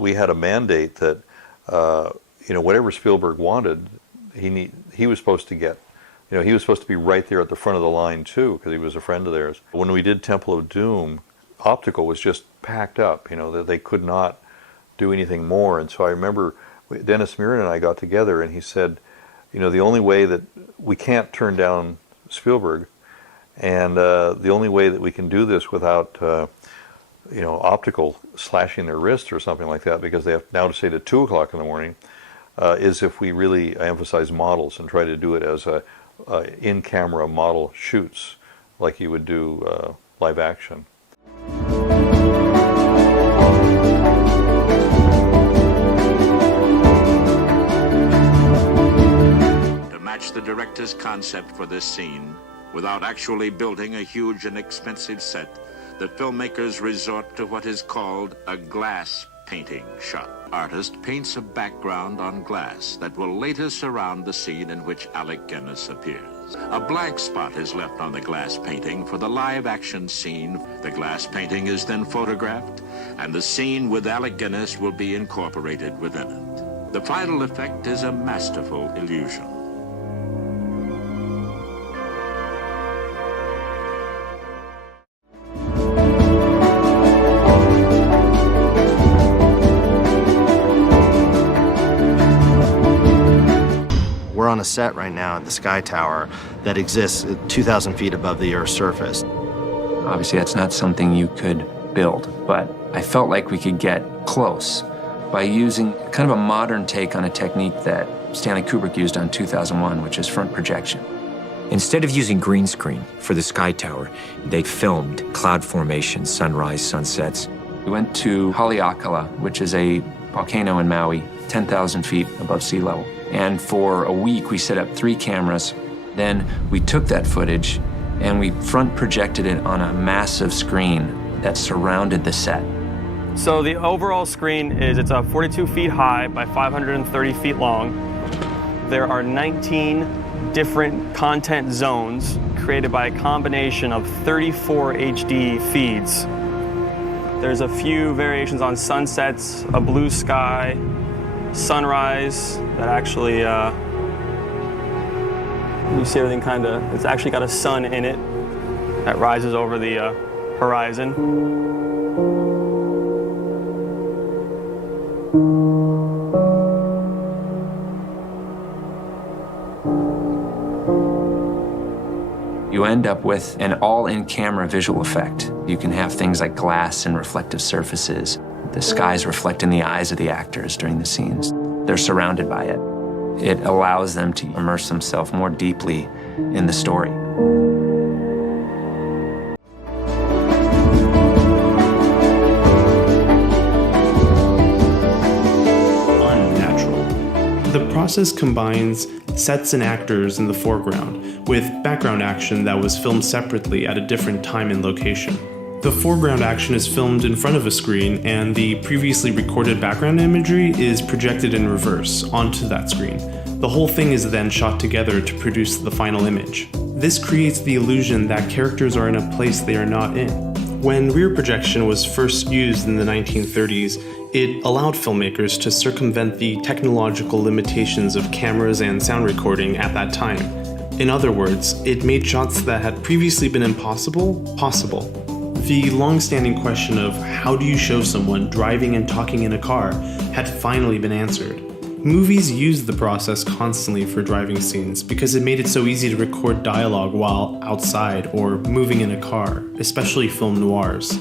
we had a mandate that, whatever Spielberg wanted, he was supposed to get. He was supposed to be right there at the front of the line too, because he was a friend of theirs. When we did Temple of Doom, optical was just packed up. That they could not do anything more. And so I remember Dennis Muren and I got together, and he said, the only way that we can't turn down Spielberg, and the only way that we can do this without, optical slashing their wrists or something like that, because they have now to stay to 2 o'clock in the morning, is if we really emphasize models and try to do it as in-camera model shoots, like you would do live action. The director's concept for this scene, without actually building a huge and expensive set, the filmmakers resort to what is called a glass painting shot. Artist paints a background on glass that will later surround the scene in which Alec Guinness appears. A blank spot is left on the glass painting for the live action scene. The glass painting is then photographed, and the scene with Alec Guinness will be incorporated within it. The final effect is a masterful illusion. We're on a set right now at the Sky Tower that exists 2,000 feet above the Earth's surface. Obviously, that's not something you could build, but I felt like we could get close by using kind of a modern take on a technique that Stanley Kubrick used on 2001, which is front projection. Instead of using green screen for the Sky Tower, they filmed cloud formations, sunrise, sunsets. We went to Haleakala, which is a volcano in Maui, 10,000 feet above sea level. And for a week, we set up 3 cameras. Then we took that footage and we front projected it on a massive screen that surrounded the set. So the overall screen it's 42 feet high by 530 feet long. There are 19 different content zones created by a combination of 34 HD feeds. There's a few variations on sunsets, a blue sky, sunrise that actually, you see everything it's actually got a sun in it that rises over the horizon. You end up with an all-in-camera visual effect. You can have things like glass and reflective surfaces. The skies reflect in the eyes of the actors during the scenes. They're surrounded by it. It allows them to immerse themselves more deeply in the story. Unnatural. The process combines sets and actors in the foreground with background action that was filmed separately at a different time and location. The foreground action is filmed in front of a screen, and the previously recorded background imagery is projected in reverse onto that screen. The whole thing is then shot together to produce the final image. This creates the illusion that characters are in a place they are not in. When rear projection was first used in the 1930s, it allowed filmmakers to circumvent the technological limitations of cameras and sound recording at that time. In other words, it made shots that had previously been impossible, possible. The long-standing question of how do you show someone driving and talking in a car had finally been answered. Movies used the process constantly for driving scenes because it made it so easy to record dialogue while outside or moving in a car, especially film noirs.